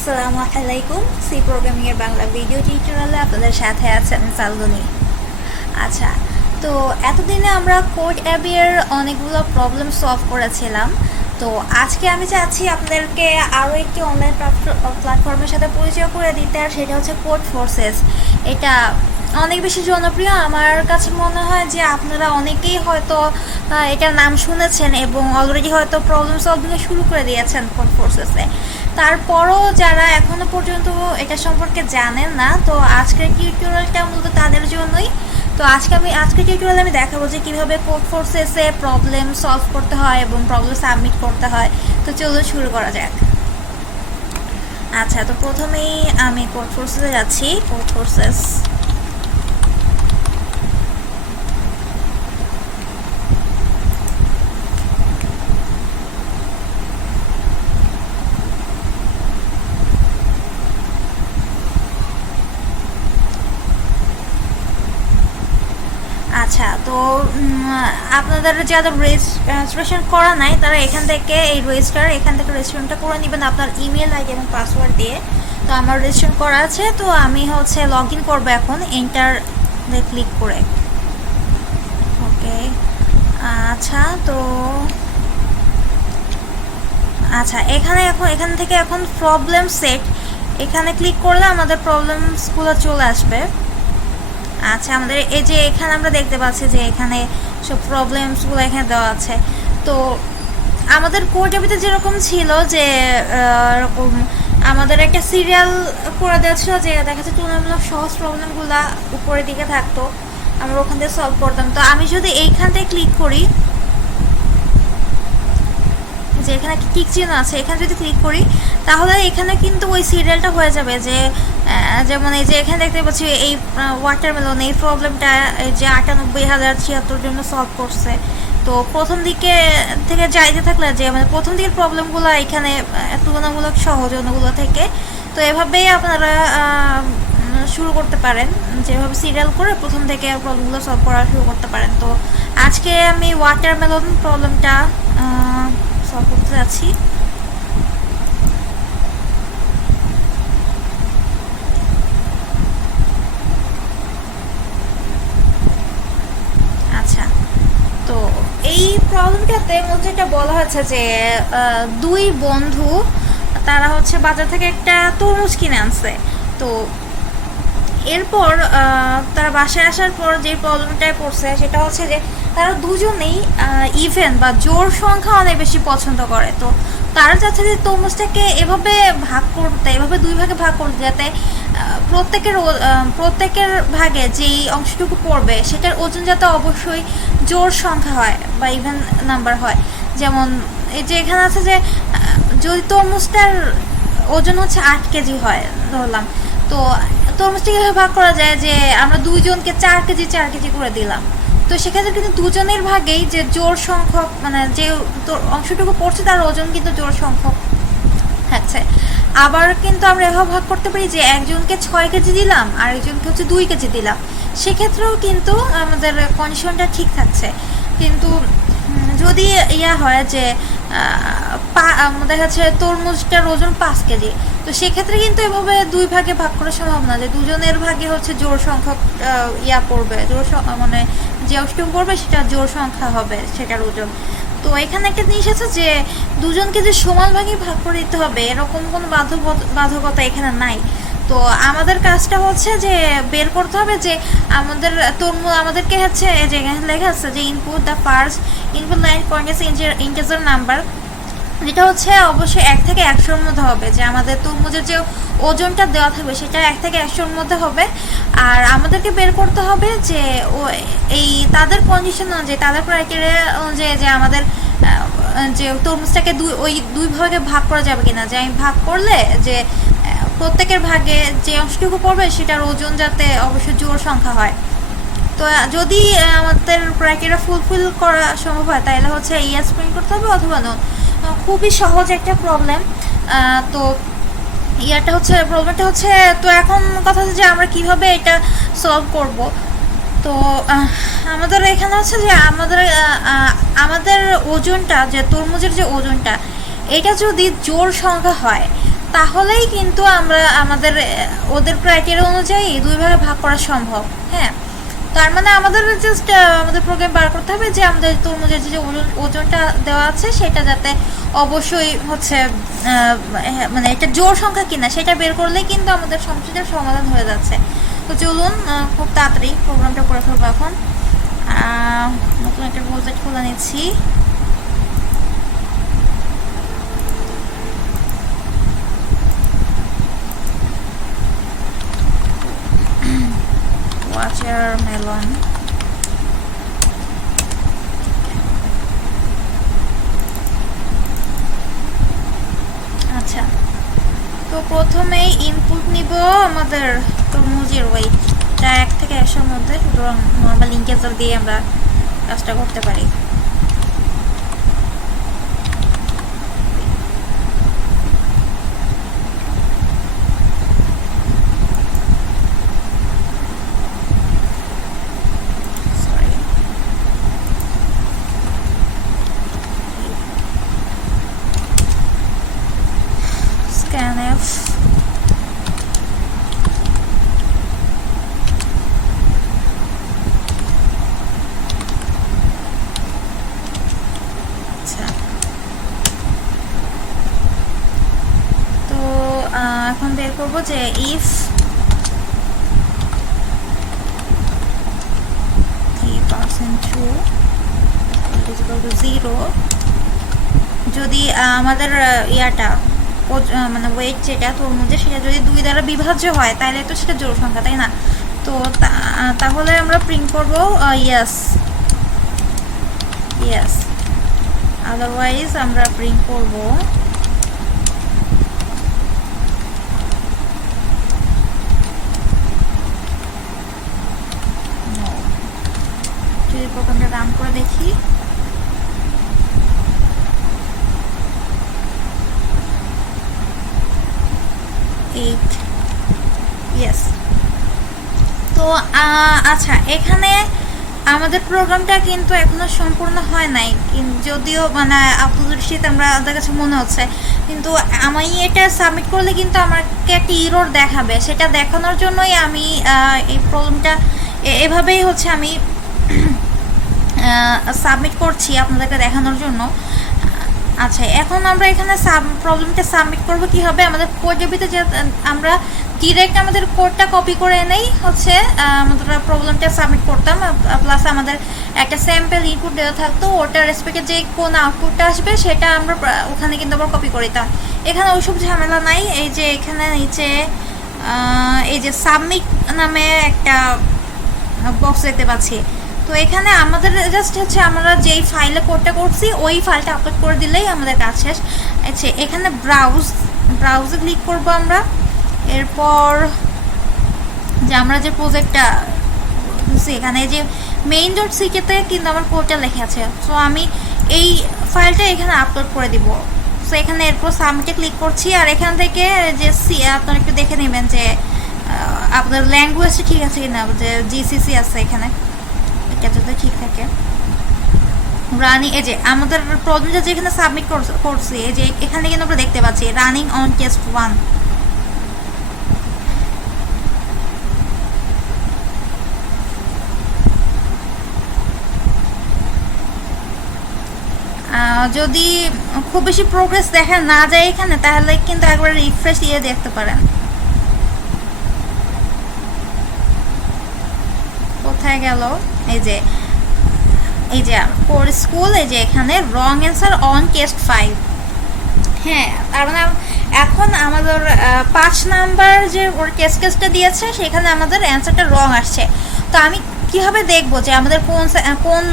আসসালামু আলাইকুম। C programming এর বাংলা ভিডিও টিউটোরিয়ালে আপনাদের সাথে আছে আমি ফাল্গুনি। আচ্ছা, তো এতদিনে আমরা কোড অ্যাবির অনেকগুলো প্রবলেম সলভ করেছিলাম। তো আজকে আমি চাচ্ছি আপনাদেরকে আরও একটি অনলাইন প্ল্যাটফর্মের সাথে পরিচয় করে দিতে, আর সেটা হচ্ছে কোড ফোর্সেস। এটা অনেক বেশি জনপ্রিয়। আমার কাছে মনে হয় যে আপনারা অনেকেই হয়তো এটার নাম শুনেছেন এবং অলরেডি হয়তো প্রবলেম সলভিং শুরু করে দিয়েছেন কোড ফোর্সেসে। তারপরও যারা এখনো পর্যন্ত এটা সম্পর্কে জানেন না, তো আজকের টিউটোরিয়ালটা মূলত তাদের জন্যই। তো আজকের টিউটোরিয়ালে আমি দেখাবো যে কীভাবে কোড ফোর্সেসে প্রবলেম সলভ করতে হয় এবং প্রবলেম সাবমিট করতে হয়। তো চলুন শুরু করা যাক। আচ্ছা, তো প্রথমেই আমি কোড ফোর্সেসে যাচ্ছি। কোড ফোর্সেস, আচ্ছা, তো আপনাদের যাদের রেজিস্ট্রেশন করা নাই তারা এখান থেকে রেজিস্ট্রেশনটা করে নেবেন আপনার ইমেল আইডি এবং পাসওয়ার্ড দিয়ে। তো আমার রেজিস্ট্রেশন করা আছে, তো আমি লগ ইন করবো এখন এন্টার ক্লিক করে। ওকে, আচ্ছা, তো আচ্ছা এখান থেকে এখন প্রবলেম সেট এখানে ক্লিক করলে আমাদের প্রবলেমসগুলো চলে আসবে। আচ্ছা, আমাদের এই যে এখানে আমরা দেখতে পাচ্ছি যে এখানে সব প্রবলেমসগুলো এখানে দেওয়া আছে। তো আমাদের কোড অ্যাবিতে যেরকম ছিল যে এরকম আমাদের একটা সিরিয়াল করে দেওয়া ছিল, যে দেখা যাচ্ছে তুলনামূলক সহজ প্রবলেমগুলো উপরের দিকে থাকতো, আমরা ওখান থেকে সলভ করতাম। তো আমি যদি এইখান থেকে ক্লিক করি, যে এখানে একটা টিক চিহ্ন আছে, এখানে যদি ক্লিক করি তাহলে এখানে কিন্তু ওই সিরিয়ালটা হয়ে যাবে। যে যেমন এই যে এখানে দেখতে পাচ্ছি এই ওয়াটারমেলন এই প্রবলেমটা এই যে 98,076 জন্য সলভ করছে। তো প্রথম দিকে থেকে যাইতে থাকলে যে মানে প্রথম দিকের প্রবলেমগুলো এখানে তুলনামূলক সহজ অন্যগুলো থেকে। তো এভাবেই আপনারা শুরু করতে পারেন, যেভাবে সিরিয়াল করে প্রথম থেকে প্রবলেমগুলো সলভ করা শুরু করতে পারেন। তো আজকে আমি ওয়াটারমেলন প্রবলেমটা সলভ করতে যাচ্ছি। আচ্ছা, তো এই প্রবলেমটাতে মধ্যে এটা বলা হয়েছে যে দুই বন্ধু তারা বাজার থেকে একটা তরমুজ কিনে আনছে। তো এরপর তারা বাসায় আসার পর যে প্রবলেমটায় পড়ছে সেটা হচ্ছে যে তারা দুজনেই ইভেন বা জোড় সংখ্যা অনেক বেশি পছন্দ করে। তো তারা চাচ্ছে যে তরমুজটাকে এভাবে ভাগ করতে, এভাবে দুই ভাগে ভাগ করতে, যাতে প্রত্যেকের ভাগে যেই অংশটুকু পড়বে সেটার ওজন যাতে অবশ্যই জোড় সংখ্যা হয় বা ইভেন নাম্বার হয়। যেমন এই যে এখানে আছে যে যদি তরমুজটার ওজন 8 কেজি হয় ধরলাম, তো তরমুজটাকে এভাবে ভাগ করা যায় যে আমরা দুইজনকে 4 কেজি করে দিলাম। তো সেক্ষেত্রে কিন্তু দুজনের ভাগেই যে জোড় সংখ্যক মানে যে অংশটুকু পড়ছে তার ওজন কিন্তু জোড় সংখ্যক থাকছে। আবার কিন্তু আমরা এভাবে ভাগ করতে পারি যে একজনকে 6 কেজি দিলাম আর একজনকে 2 কেজি দিলাম, সেক্ষেত্রেও কিন্তু আমাদের কন্ডিশনটা ঠিক থাকছে। কিন্তু যদি হয় যে দেখা যাচ্ছে তরমুজটার ওজন 5 কেজি, তো সেক্ষেত্রে কিন্তু এভাবে দুই ভাগে ভাগ করা সম্ভব না, যে দুজনের ভাগে জোড় সংখ্যক পড়বে, মানে যে অংশটুকু পড়বে সেটা জোড় সংখ্যা হবে সেটার ওজন। তো এখানে একটা জিনিস আছে যে দুজনকে যে সমান ভাগে ভাগ করে দিতে হবে এরকম কোনো বাধ্যকতা এখানে নাই। তো আমাদের কাজটা যে বের করতে হবে যে আমাদেরকে যে এখানে লেখা আছে যে input the first input line contents integer number, যেটা অবশ্যই 1 থেকে 100-র মধ্যে হবে। যে আমাদের তরমুজের যে ওজনটা দেওয়া থাকবে সেটা 1 থেকে 100-র মধ্যে হবে। আর আমাদেরকে বের করতে হবে যে এই তাদের কন্ডিশন অনুযায়ী, তাদের ক্রাইটেরিয়া অনুযায়ী যে আমাদের যে তরমুজটাকে দুই ভাগে ভাগ করা যাবে কিনা, যে আমি ভাগ করলে যে প্রত্যেকের ভাগে যে অংশটুকু পড়বে সেটার ওজন যাতে অবশ্যই জোড় সংখ্যা হয়। তো যদি আমাদের ক্রাইটেরিয়া ফুলফিল করা সম্ভব হয় তাহলে ইয়েস প্রিন্ট করতে হবে অথবা নো। খুবই সহজ একটা প্রবলেম। তো প্রবলেমটা তো এখন কথা হচ্ছে যে আমরা কিভাবে এটা সলভ করব। তো আমাদের এখানে যে আমাদের ওজনটা, যে তরমুজের যে ওজনটা, এটা যদি জোড় সংখ্যা হয় তাহলেই কিন্তু আমরা আমাদের ওদের ক্রাইটেরিয়া অনুযায়ী দুই ভাগে ভাগ করা সম্ভব। হ্যাঁ, তার মানে আমাদের জাস্ট আমাদের প্রোগ্রাম বার করতে হবে যে আমাদের তরমুজের যে ওজনটা দেওয়া আছে সেটা যাতে অবশ্যই হচ্ছে মানে এটা জোড় সংখ্যা কিনা সেটা বের করলেই কিন্তু আমাদের সমস্যাটার সমাধান হয়ে যাচ্ছে। তো চলুন খুব তাড়াতাড়ি প্রোগ্রামটা করে ফেলবো। এখন নতুন একটা প্রজেক্ট খুলে নিচ্ছি। watermelon আচ্ছা, তো প্রথমেই ইনপুট নিব আমাদের তরমুজের ওয়েটটা 1 থেকে 100 মধ্যে। সুতরাং নর্মাল ইন্টিজার দিয়ে আমরা কাজটা করতে পারি। scanf এখন বের করব যে if 3% true is equal to 0, যদি আমাদের ইয়াটা মানে ওয়েট যেটা তরমুজে সেটা যদি 2 দ্বারা বিভাজ্য হয় তাহলে তো সেটা জোড় সংখ্যা, তাই না? তো তাহলে আমরা প্রিন্ট করব ইয়েস ইয়েস, আদারওয়াইজ আমরা প্রিন্ট করব প্রোগ্রামটা রান করে দেখি। ইয়েস। তো আচ্ছা, এখানে আমাদের প্রোগ্রামটা কিন্তু এখনো সম্পূর্ণ হয় নাই, যদিও মানে আপাতদৃষ্টিতে আমাদের কাছে মনে হচ্ছে, কিন্তু আমি এটা সাবমিট করলে কিন্তু আমাকে একটা ইরর দেখাবে। সেটা দেখানোর জন্যই আমি এই প্রবলেমটা এভাবেই হচ্ছে আমি সাবমিট করছি আপনাদেরকে দেখানোর জন্য। আচ্ছা, এখন আমরা এখানে প্রবলেমটা সাবমিট করব কিভাবে? আমাদের কোডের ভিতরে যে আমরা ডিরেক্ট আমাদের কোডটা কপি করে এনেই হচ্ছে আমাদের প্রবলেমটা সাবমিট করতাম, প্লাস আমাদের একটা স্যাম্পল ইনপুট দেওয়া থাকতো, ওটার রেসপেক্টে যে কোন আউটপুটটা আসবে সেটা আমরা ওখানে কিন্তু আবার কপি করে দিতাম। এখানে ওইসব ঝামেলা নাই। এই যে এখানে নিচে এই যে সাবমিট নামে একটা বক্স দেখতে পাচ্ছি। তো এখানে আমাদের জাস্ট হচ্ছে আমরা যেই ফাইলে কোডটা করছি ওই ফাইলটা আপলোড করে দিলেই আমাদের কাজ শেষ। আচ্ছা, এখানে ব্রাউজে ক্লিক করব আমরা। এরপর যে আমরা যে প্রজেক্টটা এখানে যে main.ck-তে কিন্তু আমার কোডটা লেখা আছে। সো আমি এই ফাইলটা এখানে আপলোড করে দিব। সো এখানে এরপর সাবমিটে ক্লিক করছি। আর এখান থেকে যে আপনারা একটু দেখে নেবেন যে আপনার ল্যাঙ্গুয়েজটা ঠিক আছে কিনা, যে জিসিসি আছে এখানে, এটা যদি ঠিক থাকে। রানিং, এই যে আমাদের প্রবলেমটা যেখানে সাবমিট করছি, এই যে এখানে কিন্তু আমরা দেখতে পাচ্ছি রানিং অন টেস্ট 1। যদি খুব বেশি প্রোগ্রেস দেখা না যায় এখানে, তাহলে কিন্তু একবার রিফ্রেশ দিয়ে দেখতে পারেন। কোথায় গেল? এই যে কোর স্কুল, এই যে এখানে রং অ্যান্সার অন টেস্ট 5। হ্যাঁ, তার মানে এখন আমাদের 5 নাম্বার যে ওর কেসটা দিয়েছে সেখানে আমাদের অ্যান্সারটা রং আসছে। তো আমি কিভাবে দেখবো যে আমাদের কোন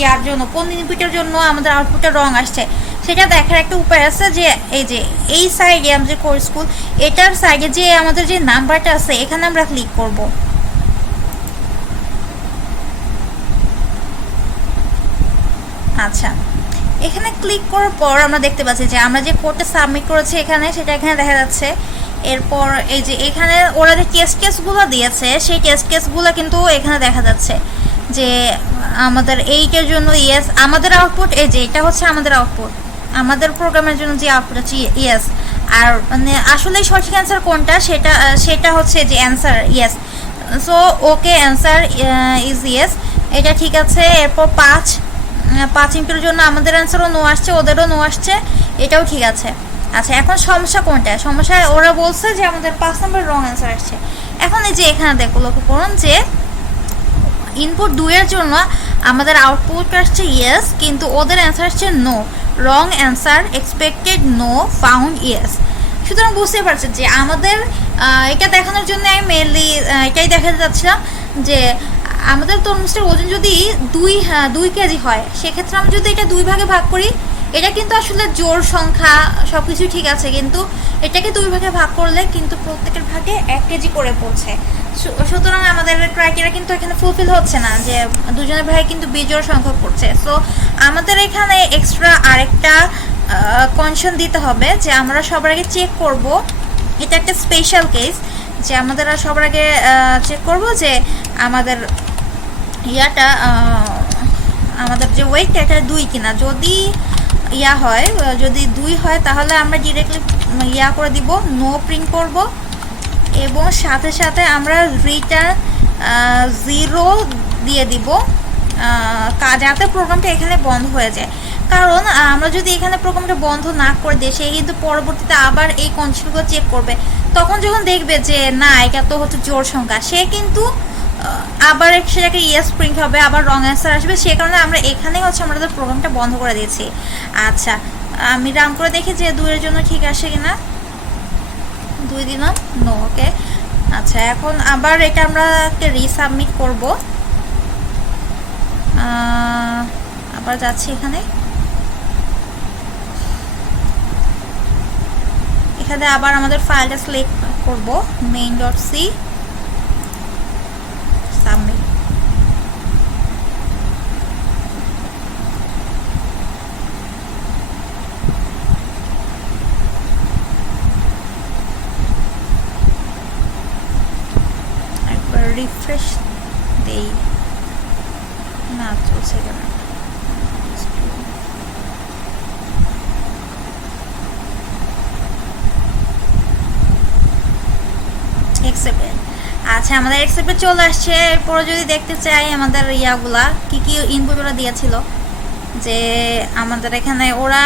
ইয়ার জন্য, কোন ইনপুটের জন্য আমাদের আউটপুটটা রং আসছে? সেটা দেখার একটা উপায় আছে, যে এই সাইডে আমাদের কোর স্কুল, এটার সাইডে যে আমাদের যে নাম্বারটা আছে এখানে আমরা ক্লিক করব। আচ্ছা, এখানে ক্লিক করার পর আমরা দেখতে পাচ্ছি যে আমরা যে কোডটা সাবমিট করেছি এখানে, সেটা এখানে দেখা যাচ্ছে। এরপর এই যে এখানে ওরা যে টেস্ট কেসগুলো দিয়েছে সেই টেস্ট কেসগুলো কিন্তু এখানে দেখা যাচ্ছে যে আমাদের এইটার জন্য ইয়েস, আমাদের আউটপুট এই যে এটা হচ্ছে আমাদের আউটপুট, আমাদের প্রোগ্রামের জন্য যে আউটপুট আছে ইয়েস। আর মানে আসলে সঠিক অ্যান্সার কোনটা সেটা হচ্ছে যে answer yes. So okay, answer is yes, এটা ঠিক আছে। এরপর 5 ইনপুটের জন্য আমাদের অ্যান্সারও নো আসছে, ওদেরও নো আসছে, এটাও ঠিক আছে। আচ্ছা, এখন সমস্যা কোনটা? সমস্যা ওরা বলছে যে আমাদের 5 নম্বর রং অ্যান্সার আসছে। এখন এই যে এখানে দেখো, লক্ষ্য করুন যে ইনপুট 2 এর জন্য আমাদের আউটপুট আসছে ইয়েস, কিন্তু ওদের অ্যান্সার আসছে no. Wrong answer, expected no, found yes. সুতরাং বুঝতে পারছেন যে আমাদের এটা দেখানোর জন্য আমি মেনলি এটাই দেখাতে চাচ্ছিলাম যে আমাদের তরমুজটার ওজন যদি 2 কেজি হয়, সেক্ষেত্রে আমরা যদি এটা 2 ভাগে ভাগ করি, এটা কিন্তু আসলে জোড় সংখ্যা সব কিছু ঠিক আছে, কিন্তু এটাকে 2 ভাগে ভাগ করলে কিন্তু প্রত্যেকের ভাগে 1 কেজি করে পড়ছে। সুতরাং আমাদের ক্রাইটেরিয়া কিন্তু এখানে ফুলফিল হচ্ছে না, যে দুজনের ভাগে কিন্তু বিজোড় সংখ্যা পড়ছে। সো আমাদের এখানে এক্সট্রা আরেকটা কন্ডিশন দিতে হবে, যে আমরা সবার আগে চেক করব, এটা একটা স্পেশাল কেস, যে আমাদের সবার আগে চেক করব যে আমাদের ইয়াটা আমাদের যে ওয়েটটা এটা 2 কিনা। যদি ইয়া হয়, যদি 2 হয়, তাহলে আমরা ডিরেক্টলি ইয়া করে দিব, নো প্রিন্ট করব, এবং সাথে সাথে আমরা রিটার্ন 0 দিয়ে দিব, যাতে প্রোগ্রামটা এখানে বন্ধ হয়ে যায়। কারণ আমরা যদি এখানে প্রোগ্রামটা বন্ধ না করে দিই, সে কিন্তু পরবর্তীতে আবার এই কন্ডিশনগুলো চেক করবে। তখন যখন দেখবে যে না, এটা তো হচ্ছে জোড় সংখ্যা, সে কিন্তু আবার সেটাকে ইয়েস প্রিন্ট হবে, আবার রং অ্যান্সার আসবে। সে কারণে আমরা এখানেই হচ্ছে আমাদের প্রোগ্রামটা বন্ধ করে দিয়েছি। আচ্ছা, আমি রান করে দেখি যে 2 এর জন্য ঠিক আসে কিনা। 2 দিলাম, নো, ওকে। আচ্ছা, এখন আবার এটা আমরা রিসাবমিট করব। আবার যাচ্ছি এখানে আবার আমাদের ফাইলটা সিলেক্ট করব, main.c, সাবমিট। একবার রিফ্রেশ দেই, না চলছে কেন? এক্সেপ্টেড। আচ্ছা, আমাদের এক্সেপ্টে চলে আসছে। এরপরে যদি দেখতে চাই আমাদের ইয়াগুলা কি কি ইনপুট ওরা দিয়েছিল, যে আমাদের এখানে ওরা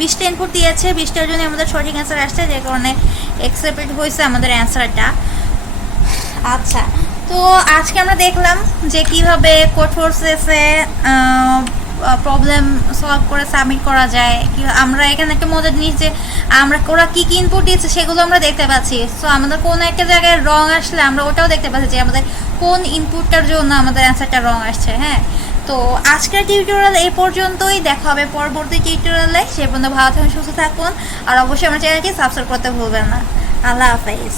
20টা ইনপুট দিয়েছে, 20টার জন্য আমাদের সঠিক অ্যান্সার আসছে, যে কারণে এক্সেপ্টেড হয়েছে আমাদের অ্যান্সারটা। আচ্ছা, তো আজকে আমরা দেখলাম যে কিভাবে কোডফোর্সেসে প্রবলেম সলভ করে সাবমিট করা যায়। আমরা এখানে একটা মজার জিনিস, যে আমরা ওরা কী কী ইনপুট দিয়েছে সেগুলো আমরা দেখতে পাচ্ছি। সো আমাদের কোনো একটা জায়গায় রং আসলে আমরা ওটাও দেখতে পাচ্ছি, যে আমাদের কোন ইনপুটটার জন্য আমাদের অ্যান্সারটা রং আসছে। হ্যাঁ, তো আজকের টিউটোরিয়াল এই পর্যন্তই। দেখা হবে পরবর্তী টিউটোরিয়ালে। সে পর্যন্ত ভালো থাকুন, সুস্থ থাকুন, আর অবশ্যই আমার চ্যানেলটি সাবস্ক্রাইব করতে ভুলবেন না। আল্লাহ হাফেজ।